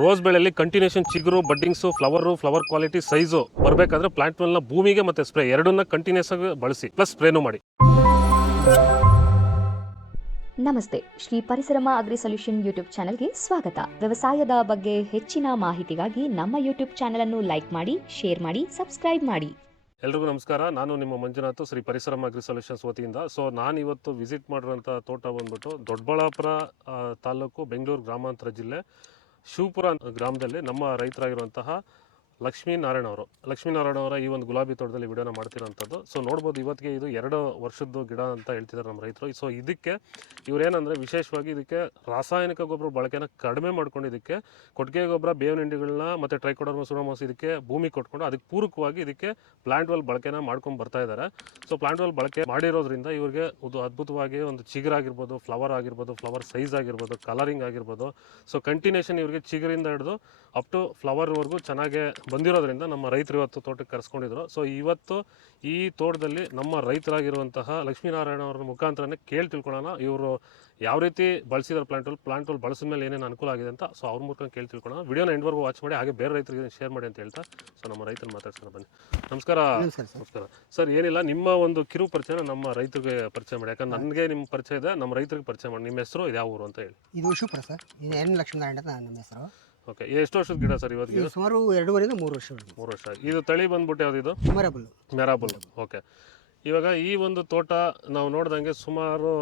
Rose ಬೆಳೆಯಲ್ಲಿ continuation ಚಿಗುರು, ಬಡ್ಡಿಂಗ್ಸು, flower quality, size ಬರಬೇಕಾದ್ರೆ ಪ್ಲಾಂಟ್ ವೆಲ್ನ ಭೂಮಿಗೆ ಮತ್ತು ಸ್ಪ್ರೇ ಎರಡನ್ನ ಕಂಟಿನ್ಯೂಸ್ ಆಗಿ ಬಳಸಿ, ಪ್ಲಸ್ ಸ್ಪ್ರೇನು ಮಾಡಿ. ನಮಸ್ತೆ, Shri Parisarama agri solution YouTube ಚಾನೆಲ್ಗೆ ಸ್ವಾಗತ. ವ್ಯವಸಾಯದ ಬಗ್ಗೆ ಹೆಚ್ಚಿನ ಮಾಹಿತಿಗಾಗಿ ನಮ್ಮ ಯೂಟ್ಯೂಬ್ ಚಾನೆಲ್ ಅನ್ನು ಲೈಕ್ ಮಾಡಿ, ಶೇರ್ ಮಾಡಿ, ಸಬ್ಸ್ಕ್ರೈಬ್ ಮಾಡಿ. ಎಲ್ರಿಗೂ ನಮಸ್ಕಾರ. ನಾನು ನಿಮ್ಮ ಮಂಜುನಾಥ್, ಶ್ರೀ ಪರಿಸರಮ ಅಗ್ರಿ ಸೊಲ್ಯೂಷನ್ಸ್ ವತಿಯಿಂದ. ಸೊ ನಾನು ಇವತ್ತು ವಿಸಿಟ್ ಮಾಡಿರೋಂಥ ತೋಟ ಬಂದ್ಬಿಟ್ಟು ದೊಡ್ಡಬಳ್ಳಾಪುರ ತಾಲೂಕು, ಬೆಂಗಳೂರು ಗ್ರಾಮಾಂತರ ಜಿಲ್ಲೆ, ಶಿವಪುರ ಗ್ರಾಮದಲ್ಲಿ ನಮ್ಮ ರೈತರಾಗಿರುವಂತಹ ಲಕ್ಷ್ಮೀನಾರಾಯಣ ಅವರ ಈ ಒಂದು ಗುಲಾಬಿ ತೋಟದಲ್ಲಿ ವಿಡಿಯೋನ ಮಾಡ್ತಿರೋಂಥದ್ದು. ಸೊ ನೋಡ್ಬೋದು, ಇವತ್ತಿಗೆ ಇದು 2 ವರ್ಷದ್ದು ಗಿಡ ಅಂತ ಹೇಳ್ತಿದ್ದಾರೆ ನಮ್ಮ ರೈತರು. ಸೊ ಇದಕ್ಕೆ ಇವರೇನಂದರೆ ವಿಶೇಷವಾಗಿ ಇದಕ್ಕೆ ರಾಸಾಯನಿಕ ಗೊಬ್ಬರ ಬಳಕೆನ ಕಡಿಮೆ ಮಾಡ್ಕೊಂಡು ಇದಕ್ಕೆ ಕೊಟ್ಟಿಗೆ ಗೊಬ್ಬರ, ಬೇವಿನ ಹಿಂಡಿಗಳನ್ನ ಮತ್ತು ಟ್ರೈಕೋಡರ್ಮಾ ಸುಡೋಮೋಸ್ ಇದಕ್ಕೆ ಭೂಮಿ ಕೊಟ್ಕೊಂಡು ಅದಕ್ಕೆ ಪೂರಕವಾಗಿ ಇದಕ್ಕೆ ಪ್ಲಾಂಟ್ ವೆಲ್ ಬಳಕೆನ ಮಾಡ್ಕೊಂಡು ಬರ್ತಾ ಇದ್ದಾರೆ. ಸೊ ಪ್ಲಾಂಟ್ ವೆಲ್ ಬಳಕೆ ಮಾಡಿರೋದ್ರಿಂದ ಇವರಿಗೆ ಒಂದು ಅದ್ಭುತವಾಗಿ ಒಂದು ಚಿಗುರಾಗಿರ್ಬೋದು, ಫ್ಲವರ್ ಸೈಜ್ ಆಗಿರ್ಬೋದು, ಕಲರಿಂಗ್ ಆಗಿರ್ಬೋದು. ಸೊ ಕಂಟಿನ್ಯೂಷನ್ ಇವರಿಗೆ ಚಿಗುರಿಂದ ಹಿಡಿದು ಅಪ್ ಟು ಫ್ಲವರ್ವರೆಗೂ ಚೆನ್ನಾಗಿ ಬಂದಿರೋದ್ರಿಂದ ನಮ್ಮ ರೈತರು ಇವತ್ತು ತೋಟಕ್ಕೆ ಕರೆಸ್ಕೊಂಡಿದ್ರು. ಸೊ ಇವತ್ತು ಈ ತೋಟದಲ್ಲಿ ನಮ್ಮ ರೈತರಾಗಿರುವಂತಹ ಲಕ್ಷ್ಮೀನಾರಾಯಣ ಅವರ ಮುಖಾಂತರನೇ ಕೇಳಿ ತಿಳ್ಕೊಳ್ಳೋಣ, ಇವರು ಯಾವ ರೀತಿ ಬಳಸಿದಾರೆ ಪ್ಲಾಂಟ್ ವೆಲ್ ಬಳಸಿದ ಮೇಲೆ ಏನೇನು ಅನುಕೂಲ ಆಗಿದೆ ಅಂತ. ಸೊ ಅವ್ರ ಮೂಲಕ ಕೇಳಿ ತಿಳ್ಕೊಳ್ಳೋಣ. ವಿಡಿಯೋನ ಎಂಡ್ವರೆಗೂ ವಾಚ್ ಮಾಡಿ, ಹಾಗೆ ಬೇರೆ ರೈತರಿಗೆ ಶೇರ್ ಮಾಡಿ ಅಂತ ಹೇಳ್ತಾ ಸೊ ನಮ್ಮ ರೈತರು ಮಾತಾಡ್ಸೋಣ ಬನ್ನಿ. ನಮಸ್ಕಾರ ಸರ್. ಏನಿಲ್ಲ, ನಿಮ್ಮ ಒಂದು ಕಿರು ಪರಿಚಯ ನಮ್ಮ ರೈತರಿಗೆ ಪರಿಚಯ ಮಾಡಿ. ಯಾಕಂದ್ರೆ ನನಗೆ ನಿಮ್ಮ ಪರಿಚಯ ಇದೆ, ನಮ್ಮ ರೈತರಿಗೆ ಪರಿಚಯ ಮಾಡಿ. ನಿಮ್ಮ ಹೆಸರು ಯಾವ ಊರು ಅಂತ ಹೇಳಿ. ಇದು ಶಿವಪುರ ಸರ್. ಇದು ಎನ್ ಲಕ್ಷ್ಮೀನಾರಾಯಣ ಅಂತ ನಮ್ಮ ಹೆಸರು. ಓಕೆ, ಎಷ್ಟು ವರ್ಷದ ಗಿಡ ಸರ್ ಇವತ್ತಿಗೆ? ಸುಮಾರು 2.5 3 ವರ್ಷ. 3 ವರ್ಷ. ಇದು ತಳಿ ಬಂದ್ಬಿಟ್ಟು ಯಾವ್ದು? ಮೆರಾಬಲ್. ಓಕೆ, ಇವಾಗ ಈ ಒಂದು ತೋಟ ನಾವು ನೋಡ್ದಂಗೆ ಸುಮಾರು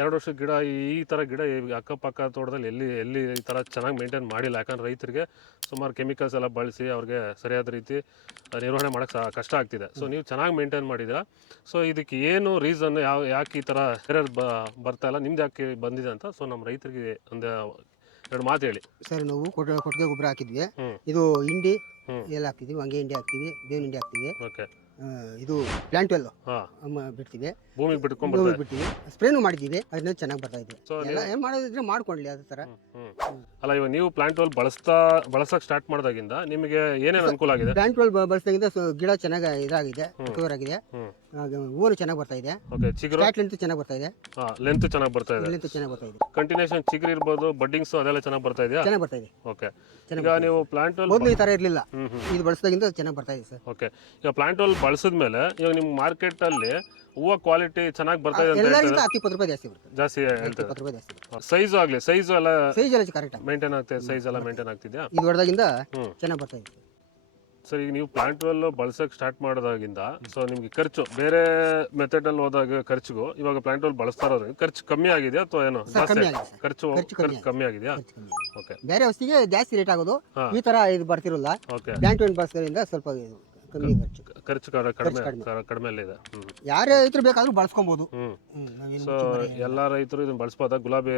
2 ವರ್ಷದ ಗಿಡ. ಈ ಥರ ಗಿಡ ಅಕ್ಕಪಕ್ಕ ತೋಟದಲ್ಲಿ ಎಲ್ಲಿ ಈ ಥರ ಚೆನ್ನಾಗಿ ಮೇಂಟೈನ್ ಮಾಡಿಲ್ಲ. ಯಾಕಂದ್ರೆ ರೈತರಿಗೆ ಸುಮಾರು ಕೆಮಿಕಲ್ಸ್ ಎಲ್ಲ ಬಳಸಿ ಅವ್ರಿಗೆ ಸರಿಯಾದ ರೀತಿ ನಿರ್ವಹಣೆ ಮಾಡೋಕ್ಕೆ ಕಷ್ಟ ಆಗ್ತಿದೆ. ಸೊ ನೀವು ಚೆನ್ನಾಗಿ ಮೇಂಟೈನ್ ಮಾಡಿದ್ದೀರಾ. ಸೊ ಇದಕ್ಕೆ ಏನು ರೀಸನ್, ಯಾಕೆ ಈ ಥರ ಬೇರೆ ಬರ್ತಾ ಇಲ್ಲ, ನಿಮ್ದು ಯಾಕೆ ಬಂದಿದೆ ಅಂತ ಸೊ ನಮ್ಮ ರೈತರಿಗೆ ಒಂದು 2 ಮಾತು ಹೇಳಿ ಸರ್. ನಾವು ಕೊಟ್ಟಿಗೆ ಗೊಬ್ಬರ ಹಾಕಿದ್ವಿ. ಇದು ಹಿಂಡಿ ಎಲ್ಲ ಹಾಕ್ತಿದ್ವಿ, wange ಹಿಂಡಿ ಹಾಕ್ತಿವಿ, ಬೇವಿನ ಹಿಂಡಿ ಹಾಕ್ತಿವಿ. ಓಕೆ, ಇದು ಪ್ಲಾಂಟ್ ವೆಲ್ ಬಿಡ್ತೀವಿ, ಭೂಮಿಗೆ ಬಿಡ್ತೀವಿ, ಸ್ಪ್ರೇನು ಮಾಡಿದ್ದೀವಿ. ಅದನ್ನ ಚೆನ್ನಾಗಿ ಬರ್ತಾ ಇದೆ. ಎಲ್ಲ ಏನು ಮಾಡೋದಿದ್ರೆ ಮಾಡ್ಕೊಳ್ಳಿ ಅದೇ ಥರ. ಅಲ್ಲ, ಇವಾಗ ನೀವು ಪ್ಲಾಂಟ್ ವೆಲ್ ಬಳಸಕ್ಕೆ ಸ್ಟಾರ್ಟ್ ಮಾಡಿದಾಗಿಂದ ನಿಮಗೆ ಏನೇನು ಅನುಕೂಲ ಆಗಿದೆ? ಪ್ಲಾಂಟ್ ವೆಲ್ ಬಳಸಿದಾಗಿಂದ ಗಿಡ ಚೆನ್ನಾಗಿ ಇದಾಗಿದೆ, ಕವರ್ ಆಗಿದೆ, ಹೂವು ಚೆನ್ನಾಗಿ ಬರ್ತಾ ಇದೆ. ಓಕೆ, ಚಿಗುರು ಲೆಂತ್ ಚೆನ್ನಾಗಿ ಬರ್ತಾ ಇದೆ. ಲೆಂತ್ ಚೆನ್ನಾಗಿ ಬರ್ತಾ ಇದೆ. ಕಂಟಿನ್ಯೂಷನ್ ಚಿಗುರು ಇರ್ಬೋದು, ಬಡ್ಡಿಂಗ್ಸ್ ಅದೆಲ್ಲ ಚೆನ್ನಾಗಿ ಬರ್ತಾ ಇದೆಯಾ? ಚೆನ್ನಾಗಿ ಬರ್ತಾ ಇದೆ. ಓಕೆ, ಈಗ ನೀವು ಪ್ಲಾಂಟ್ ವೆಲ್ ಮೊದಲು ಈ ಥರ ಇರಲಿಲ್ಲ, ಇದು ಬಳಸಿದಾಗಿಂದ ಚೆನ್ನಾಗಿ ಬರ್ತಾ ಇದೆ ಸರ್. ಓಕೆ, ಈಗ ಪ್ಲಾಂಟ್ ವೆಲ್ ಬಳಸಿದ್ಮೇಲೆ ಇವಾಗ ನಿಮ್ಮ ಮಾರ್ಕೆಟ್ ಅಲ್ಲಿ ಹೂವು ಕ್ವಾಲಿಟಿ ಚೆನ್ನಾಗಿ ಬರ್ತಾ ಇದೆ ಅಂತ ಎಲ್ಲರಿಗಿಂತ 10-20 ರೂಪಾಯಿ ಜಾಸ್ತಿ ಬರುತ್ತೆ. ಜಾಸ್ತಿ ಹೇಳ್ತಾರೆ. 10 ರೂಪಾಯಿ ಜಾಸ್ತಿ. ಸೈಜು ಆಗಲಿ, ಸೈಜ್ ಎಲ್ಲ ಕರೆಕ್ಟ್ ಮೇಂಟೈನ್ ಆಗ್ತಿದೆ, ಸೈಜ್ ಎಲ್ಲ ಮೇಂಟೈನ್ ಆಗ್ತಿದ್ಯಾ? ಇದು ಹೊಡೆದಾಗಿಂದ ಚೆನ್ನಾಗಿ ಬರ್ತಾ ಇದೆ ಸರ್. ಈಗ ನೀವು ಪ್ಲಾಂಟ್ ವೆಲ್ ಬಳಸಕ್ಕೆ ಸ್ಟಾರ್ಟ್ ಮಾಡೋದಾಗಿಂದ ಸೊ ನಿಮಗೆ ಖರ್ಚು ಬೇರೆ ಮೆಥಡ್ ಅಲ್ಲಿ ಹೋದಾಗ ಖರ್ಚಿಗೂ ಇವಾಗ ಪ್ಲಾಂಟ್ ವೆಲ್ ಬಳಸ್ತಾ ಇರೋದ್ರಿಂದ ಖರ್ಚು ಕಮ್ಮಿ ಆಗಿದೆಯಾ ಅಥವಾ ಏನೋ ಖರ್ಚು ಕಮ್ಮಿ ಆಗಿದೆಯಾ? ಓಕೆ, ಬೇರೆ ವಸ್ತಿಗೆ ಜಾಸ್ತಿ ರೇಟ್ ಆಗೋದು, ಈ ತರ ಇದು ಬರ್ತಿರಲ್ಲ. ಓಕೆ, ಪ್ಲಾಂಟ್ ವೆಲ್ ಬಳಸೋದ್ರಿಂದ ಸ್ವಲ್ಪ ಕಮ್ಮಿ ಖರ್ಚು ಕಡಿಮೆ ಇದೆ. ಯಾರೇ ರೈತರು ಬೇಕಾದ್ರೂ ಬಳಸ್ಕೊಬಹುದು. ಸೊ ಎಲ್ಲಾ ರೈತರು ಇದನ್ನ ಬಳಸಬಹುದಾ? ಗುಲಾಬಿ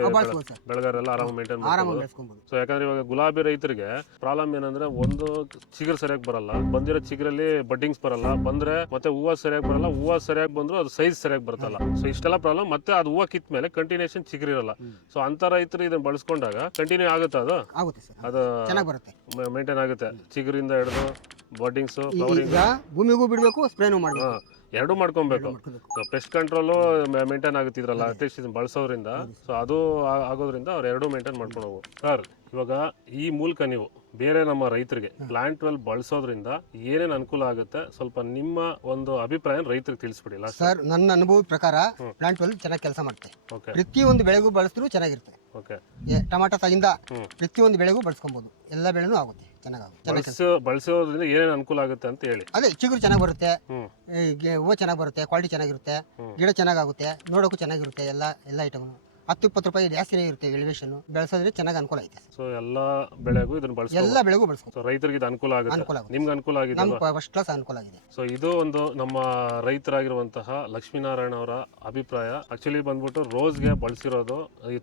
ಬೆಳೆಗಾರರೆಲ್ಲ ಆರಾಮ ಮೇಂಟೈನ್ ಮಾಡ್ಬೋದು. ಸೊ ಯಾಕಂದ್ರೆ ಇವಾಗ ಗುಲಾಬಿ ರೈತರಿಗೆ ಪ್ರಾಬ್ಲಮ್ ಏನಂದ್ರೆ, ಒಂದು ಚಿಗುರು ಸರಿಯಾಗಿ ಬರಲ್ಲ, ಬಂದಿರೋ ಚಿಗುರಲ್ಲಿ ಬಡ್ಡಿಂಗ್ಸ್ ಬರಲ್ಲ, ಬಂದ್ರೆ ಮತ್ತೆ ಹೂವು ಸರಿಯಾಗಿ ಬರಲ್ಲ, ಹೂವು ಸರಿಯಾಗಿ ಬಂದ್ರು ಅದು ಸೈಜ್ ಸರಿಯಾಗಿ ಬರ್ತಲ್ಲ. ಸೊ ಇಷ್ಟೆಲ್ಲ ಪ್ರಾಬ್ಲಮ್. ಮತ್ತೆ ಅದು ಹೂವು ಕಿತ್ತ ಮೇಲೆ ಕಂಟಿನ್ಯೂಷನ್ ಚಿಗುರು ಇರಲ್ಲ. ಸೊ ಅಂತ ರೈತರು ಇದನ್ನ ಬಳಸ್ಕೊಂಡಾಗ ಕಂಟಿನ್ಯೂ ಆಗುತ್ತೆ, ಅದು ಮೇಂಟೈನ್ ಆಗುತ್ತೆ. ಚಿಗುರಿಂದ ಹಿಡಿದು ಬಡ್ಡಿಂಗ್ಸ್, ಭೂಮಿಗೂ ಬಿಡಬೇಕು, ಸ್ಪ್ರೇನು ಮಾಡಬೇಕು, ಎರಡೂ ಮಾಡ್ಕೊಬೇಕು. ಪೆಸ್ಟ್ ಕಂಟ್ರೋಲು ಮೇಂಟೈನ್ ಆಗುತ್ತಿದ್ರಲ್ಲ ಅಟ್ಲೀಸ್ಟ್ ಇದನ್ನ ಬಳಸೋದ್ರಿಂದ. ಸೊ ಅದು ಆಗೋದ್ರಿಂದ ಅವ್ರು ಎರಡೂ ಮೇಂಟೈನ್ ಮಾಡ್ಕೊಂಡು ಹೋಗು. ಸರ್, ಇವಾಗ ಈ ಮೂಲಕ ನೀವು ಬೇರೆ ನಮ್ಮ ರೈತರಿಗೆ ಪ್ಲಾಂಟ್ ವೆಲ್ ಬಳಸೋದ್ರಿಂದ ಏನೇನು ಅನುಕೂಲ ಆಗುತ್ತೆ, ಸ್ವಲ್ಪ ನಿಮ್ಮ ಒಂದು ಅಭಿಪ್ರಾಯ ರೈತರಿಗೆ ತಿಳಿಸ್ಬಿಡಿ. ಸರ್, ನನ್ನ ಅನುಭವದ ಪ್ರಕಾರ ಪ್ಲಾಂಟ್ ವೆಲ್ ಚೆನ್ನಾಗಿ ಕೆಲಸ ಮಾಡುತ್ತೆ. ಪ್ರತಿಯೊಂದು ಬೆಳೆಗೂ ಬಳಸಿದ್ರು ಚೆನ್ನಾಗಿರುತ್ತೆ. ಟೊಮಾಟೊ ತಗಿಂದ ಪ್ರತಿಯೊಂದು ಬೆಳೆಗೂ ಬಳಸ್ಕೊಬಹುದು, ಎಲ್ಲ ಬೆಳೆನೂ ಆಗುತ್ತೆ, ಬಳಸೋದ್ರಿಂದ ಏನೇನು ಅನುಕೂಲ ಆಗುತ್ತೆ ಅಂತ ಹೇಳಿ. ಅದೇ ಚಿಗುರು ಚೆನ್ನಾಗಿ ಬರುತ್ತೆ, ಹೂವು ಚೆನ್ನಾಗಿ ಬರುತ್ತೆ, ಕ್ವಾಲಿಟಿ ಚೆನ್ನಾಗಿರುತ್ತೆ, ಗಿಡ ಚೆನ್ನಾಗುತ್ತೆ, ನೋಡೋಕ್ಕೂ ಚೆನ್ನಾಗಿರುತ್ತೆ. ಎಲ್ಲ ಐಟಮ್ 10-20 ರೂಪಾಯಿ ಜಾಸ್ತಿನೇ ಇರುತ್ತೆ. ಎಲಿವೇಶನ್ ಬೆಳೆಸೋದ್ರೆ ಚೆನ್ನಾಗಿ ಅನುಕೂಲ ಐತೆ. ಸೊ ಎಲ್ಲ ಬೆಳೆಗೂ ಇದನ್ನ ಬಳಸಬಹುದು, ಎಲ್ಲ ಬೆಳೆಗೂ ಬಳಸಬಹುದು. ರೈತರಿಗೆ ಇದು ಅನುಕೂಲ ಆಗುತ್ತೆ, ನಿಮ್ಗೆ ಅನುಕೂಲ ಆಗಿದೆ, ಫಸ್ಟ್ ಕ್ಲಾಸ್ ಅನುಕೂಲ ಆಗಿದೆ. ಸೊ ಇದು ಒಂದು ನಮ್ಮ ರೈತರಾಗಿರುವಂತಹ ಲಕ್ಷ್ಮೀನಾರಾಯಣ ಅವರ ಅಭಿಪ್ರಾಯ. ಆಕ್ಚುಲಿ ಬಂದ್ಬಿಟ್ಟು ರೋಸ್ಗೆ ಬಳಸಿರೋದು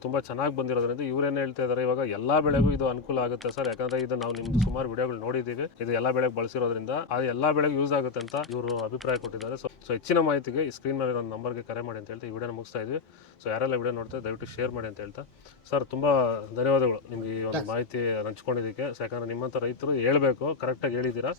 ತುಂಬಾ ಚೆನ್ನಾಗಿ ಬಂದಿರೋದ್ರಿಂದ ಇವ್ರೇನ್ ಹೇಳ್ತಾ ಇದಾರೆ, ಇವಾಗ ಎಲ್ಲಾ ಬೆಳೆಗೂ ಇದು ಅನುಕೂಲ ಆಗುತ್ತೆ ಸರ್. ಯಾಕಂದ್ರೆ ಇದು ನಾವು ನಿಮ್ದು ಸುಮಾರು ವಿಡಿಯೋಗಳು ನೋಡಿದೀವಿ, ಇದು ಎಲ್ಲಾ ಬೆಳೆಗೆ ಬಳಸಿರೋದ್ರಿಂದ ಅದು ಎಲ್ಲಾ ಬೆಳೆಗೆ ಯೂಸ್ ಆಗುತ್ತೆ ಅಂತ ಇವರು ಅಭಿಪ್ರಾಯ ಕೊಟ್ಟಿದ್ದಾರೆ. ಸೊ ಹೆಚ್ಚಿನ ಮಾಹಿತಿಗೆ ಈ ಸ್ಕ್ರೀನ್ ಮೇಲೆ ಇರೋ ನಂಬರ್ಗೆ ಕರೆ ಮಾಡಿ ಅಂತ ಹೇಳ್ತಾ ಈ ವಿಡಿಯೋನ ಮುಗಿಸ್ತಾ ಇದ್ವಿ. ಸೊ ಯಾರೆಲ್ಲ ವಿಡಿಯೋ ನೋಡ್ತಾರೆ ದಯವಿಟ್ಟು ಶೇರ್ ಮಾಡಿ ಅಂತ ಹೇಳ್ತಾ, ಸರ್ ತುಂಬಾ ಧನ್ಯವಾದಗಳು ನಿಮ್ಗೆ ಈ ಒಂದು ಮಾಹಿತಿ ಹಂಚ್ಕೊಂಡಿದ್ದಕ್ಕೆ. ಯಾಕಂದ್ರೆ ನಿಮ್ಮಂತ ರೈತರು ಹೇಳ್ಬೇಕು, ಕರೆಕ್ಟಾಗಿ ಹೇಳಿದ್ದೀರಾ.